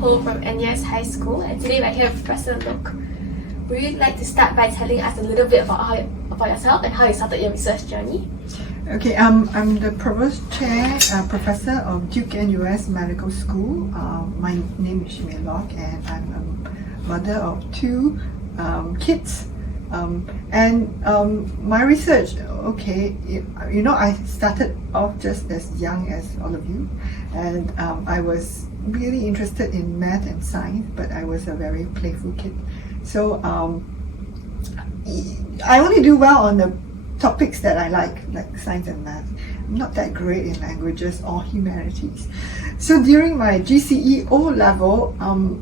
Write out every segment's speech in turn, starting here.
Ho from NUS High School, and today we're here with Professor Lok. Would you like to start by telling us a little bit about yourself and how you started your research journey? Okay, I'm the Provost Chair, Professor of Duke-NUS Medical School. My name is Shee Mei Lok, and I'm a mother of two kids. My research, I started off just as young as all of you, and I was really interested in math and science, but I was a very playful kid. So I only do well on the topics that I like science and math. I'm not that great in languages or humanities. So during my GCE O level,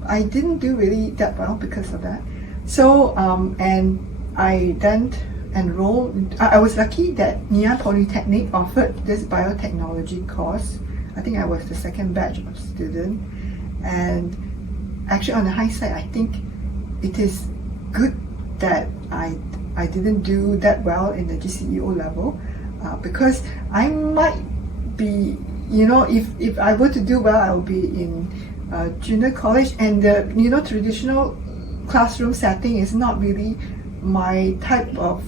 I didn't do really that well because of that. So and I then enrolled. I was lucky that Ngee Polytechnic offered this biotechnology course. I think I was the second batch of student, and actually on the hindsight, I think it is good that I didn't do that well in the GCE O level, because I might be, if I were to do well, I will be in junior college, and the traditional classroom setting is not really my type of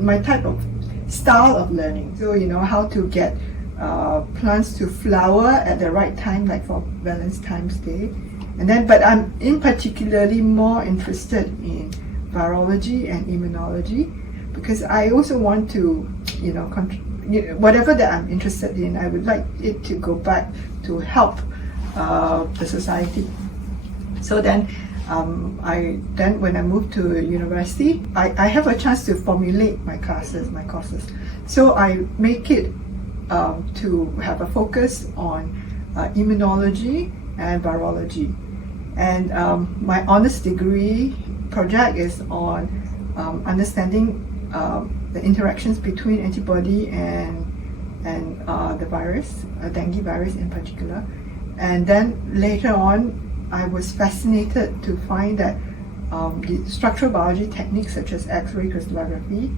my type of style of learning. So how to get plants to flower at the right time, like for Valentine's Day, and then but I'm in particularly more interested in virology and immunology, because I also want to whatever that I'm interested in, I would like it to go back to help the society. So then when I moved to university, I have a chance to formulate my courses. So I make it to have a focus on immunology and virology. And my honors degree project is on understanding the interactions between antibody and the virus, dengue virus in particular. And then later on, I was fascinated to find that the structural biology techniques such as X-ray crystallography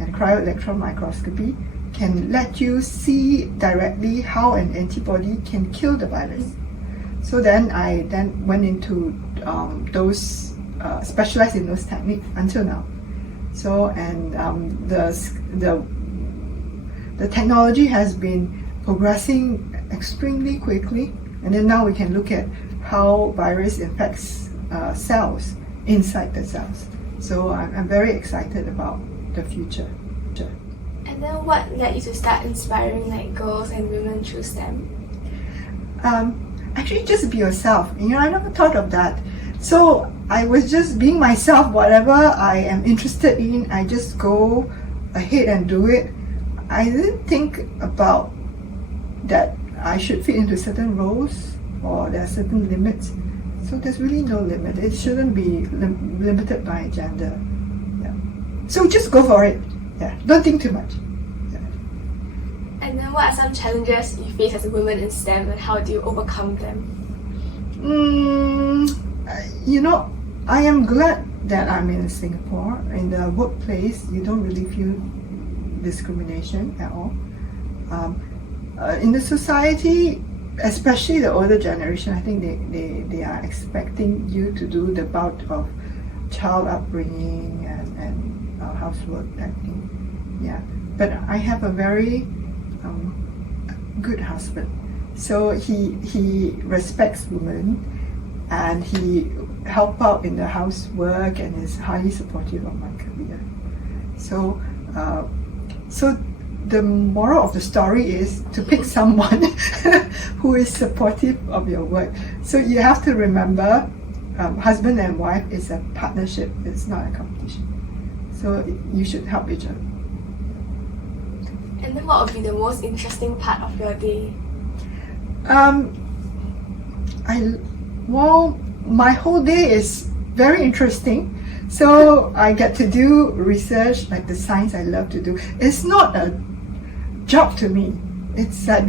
and cryo-electron microscopy can let you see directly how an antibody can kill the virus. So then I went into those specialized in those techniques until now. So the technology has been progressing extremely quickly, and then now we can look at how virus infects cells inside the cells. So I'm very excited about the future. And then what led you to start inspiring girls and women through STEM? Actually, just be yourself. I never thought of that. So I was just being myself. Whatever I am interested in, I just go ahead and do it. I didn't think about that I should fit into certain roles or there are certain limits. So there's really no limit. It shouldn't be limited by gender. Yeah. So just go for it. Yeah. Don't think too much. And then what are some challenges you face as a woman in STEM, and how do you overcome them? I am glad that I'm in Singapore. In the workplace, you don't really feel discrimination at all. In the society, especially the older generation, I think they are expecting you to do the bout of child upbringing and housework type thing. Yeah, but I have a very good husband, so he respects women, and he help out in the housework and is highly supportive of my career. So the moral of the story is to pick someone who is supportive of your work. So you have to remember, husband and wife is a partnership, it's not a competition. So you should help each other. And then what would be the most interesting part of your day? My whole day is very interesting. So I get to do research, like the science I love to do. It's not a job to me. It's like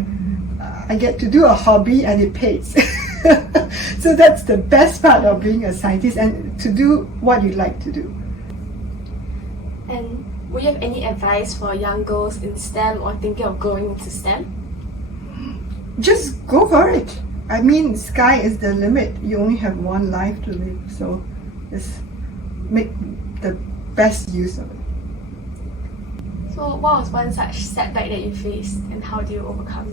I get to do a hobby and it pays. So that's the best part of being a scientist, and to do what you like to do. And would you have any advice for young girls in STEM or thinking of going into STEM? Just go for it. I mean, sky is the limit. You only have one life to live, so just make the best use of it. So what was one such setback that you faced and how do you overcome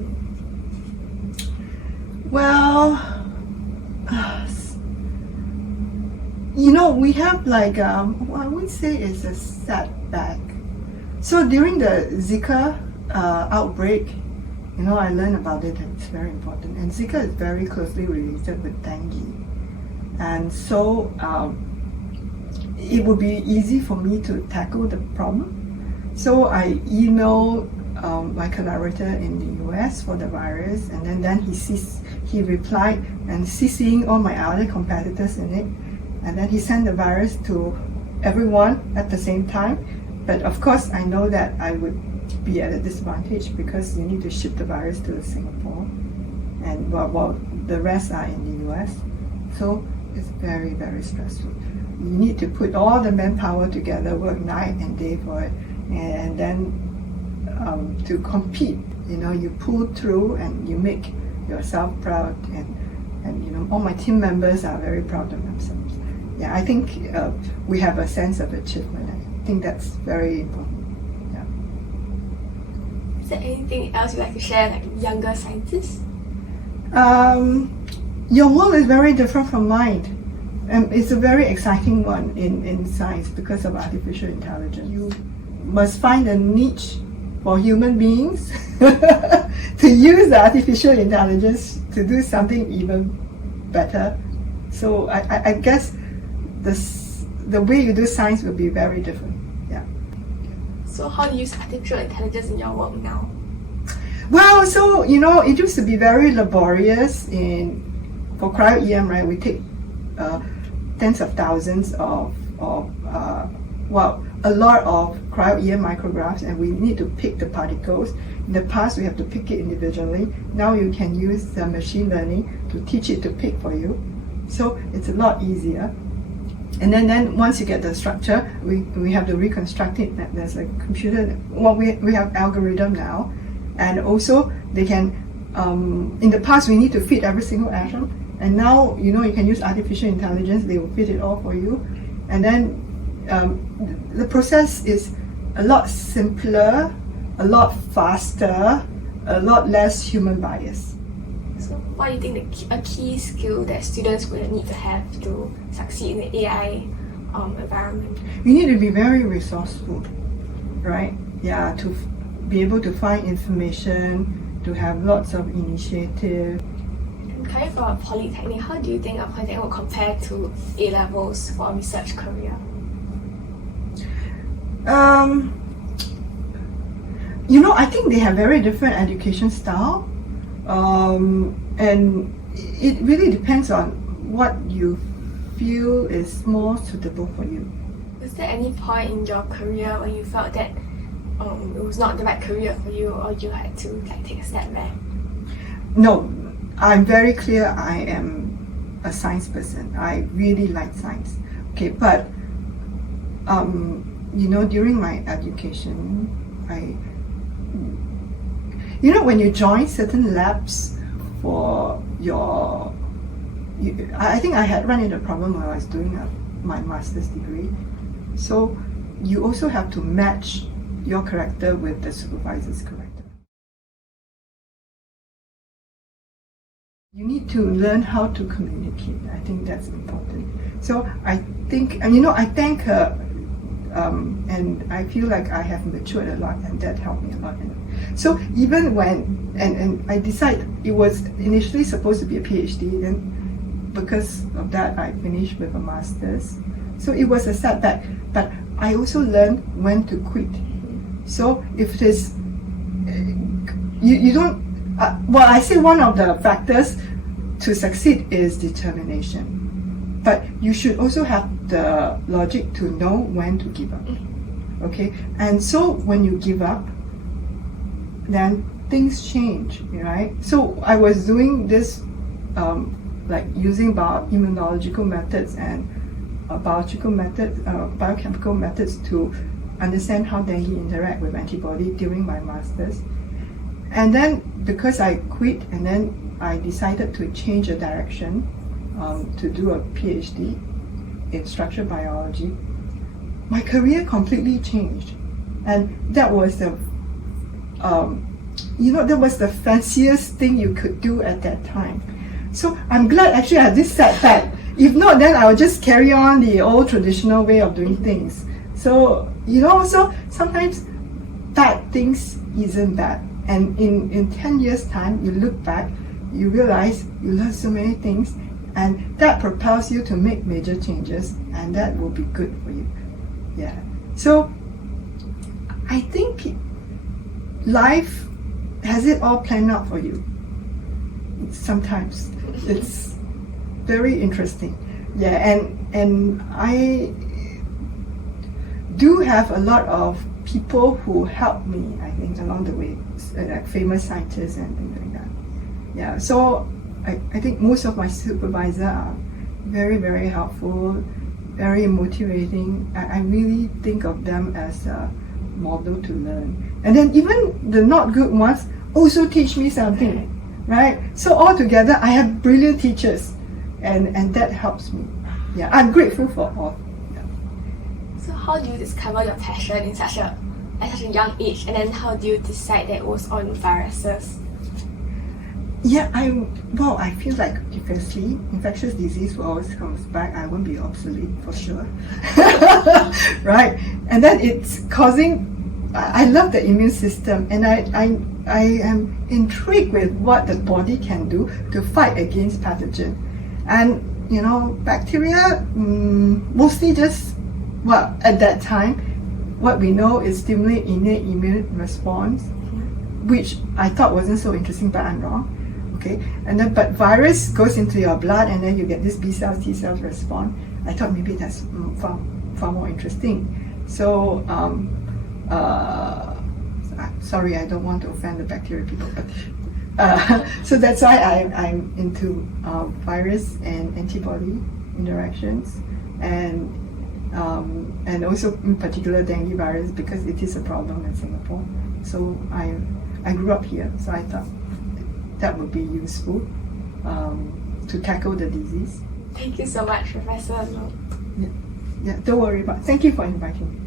it? Well, we have like, I would say it's a setback. So during the Zika outbreak, I learned about it and it's very important. And Zika is very closely related with dengue. And so it would be easy for me to tackle the problem. So I emailed my collaborator in the US for the virus, and then he replied and CCing all my other competitors in it. And then he sent the virus to everyone at the same time. But of course, I know that I would be at a disadvantage because you need to ship the virus to Singapore, and while the rest are in the US. So it's very, very stressful. You need to put all the manpower together, work night and day for it, and then to compete. You pull through and you make yourself proud, and all my team members are very proud of themselves. Yeah, I think we have a sense of achievement. I think that's very important. Yeah. Is there anything else you'd like to share, like younger scientists? Your world is very different from mine. It's a very exciting one in science because of artificial intelligence. You must find a niche for human beings to use the artificial intelligence to do something even better. So I guess the way you do science will be very different. Yeah. So how do you use artificial intelligence in your work now? Well, so it used to be very laborious for cryo-EM, right? We take tens of thousands of a lot of cryo-EM micrographs, and we need to pick the particles. In the past, we have to pick it individually. Now you can use the machine learning to teach it to pick for you. So it's a lot easier. And then once you get the structure, we have to reconstruct it. There's a computer. Well, we have algorithm now, and also they can. In the past, we need to fit every single atom, and now you can use artificial intelligence. They will fit it all for you, and then the process is a lot simpler, a lot faster, a lot less human bias. So what do you think a key skill that students will need to have to succeed in the AI environment? You need to be very resourceful, right? Yeah, to be able to find information, to have lots of initiative. And coming from a polytechnic, how do you think a polytechnic will compare to A-levels for a research career? I think they have very different education style. And it really depends on what you feel is more suitable for you. Was there any point in your career when you felt that it was not the right career for you, or you had to take a step back? No, I'm very clear I am a science person. I really like science. Okay, but during my education, when you join certain labs for I think I had run into a problem when I was doing my master's degree. So you also have to match your character with the supervisor's character. You need to learn how to communicate. I think that's important. So I think, I thank her, and I feel like I have matured a lot, and that helped me a lot. So even when, and I decided it was initially supposed to be a PhD, and because of that I finished with a master's. So it was a setback, but I also learned when to quit. So if it is, you don't, I say one of the factors to succeed is determination. But you should also have the logic to know when to give up. Okay? And so when you give up, then things change, right? So I was doing this, like using immunological methods and biological methods, biochemical methods to understand how dengue interact with antibody during my master's. And then because I quit, and then I decided to change the direction to do a PhD in structural biology, my career completely changed. And that was the that was the fanciest thing you could do at that time. So I'm glad actually I had this setback. If not, then I would just carry on the old traditional way of doing things. So, so sometimes bad things isn't bad. And in 10 years' time, you look back, you realize you learned so many things, and that propels you to make major changes, and that will be good for you. Yeah. So I think life has it all planned out for you. Sometimes it's very interesting. Yeah, and I do have a lot of people who help me, I think, along the way, like famous scientists and things like that. Yeah, so I think most of my supervisors are very, very helpful, very motivating. I really think of them as a model to learn. And then even the not good ones also teach me something, right? So altogether, I have brilliant teachers, and that helps me. Yeah, I'm grateful for all. So how do you discover your passion at such a young age, and then how do you decide that it was on viruses? Yeah, I feel like obviously infectious disease will always comes back. I won't be obsolete for sure. Right? And then it's causing, I love the immune system, and I am intrigued with what the body can do to fight against pathogen. And bacteria mostly just, at that time, what we know is stimulate innate immune response, which I thought wasn't so interesting, but I'm wrong. Okay, and then but virus goes into your blood, and then you get this B cells, T cells respond. I thought maybe that's far more interesting. So, sorry, I don't want to offend the bacteria people, but so that's why I'm into virus and antibody interactions, and also in particular dengue virus, because it is a problem in Singapore. So I grew up here, so I thought that would be useful to tackle the disease. Thank you so much, Professor Lok. Yeah, don't worry about it. Thank you for inviting me.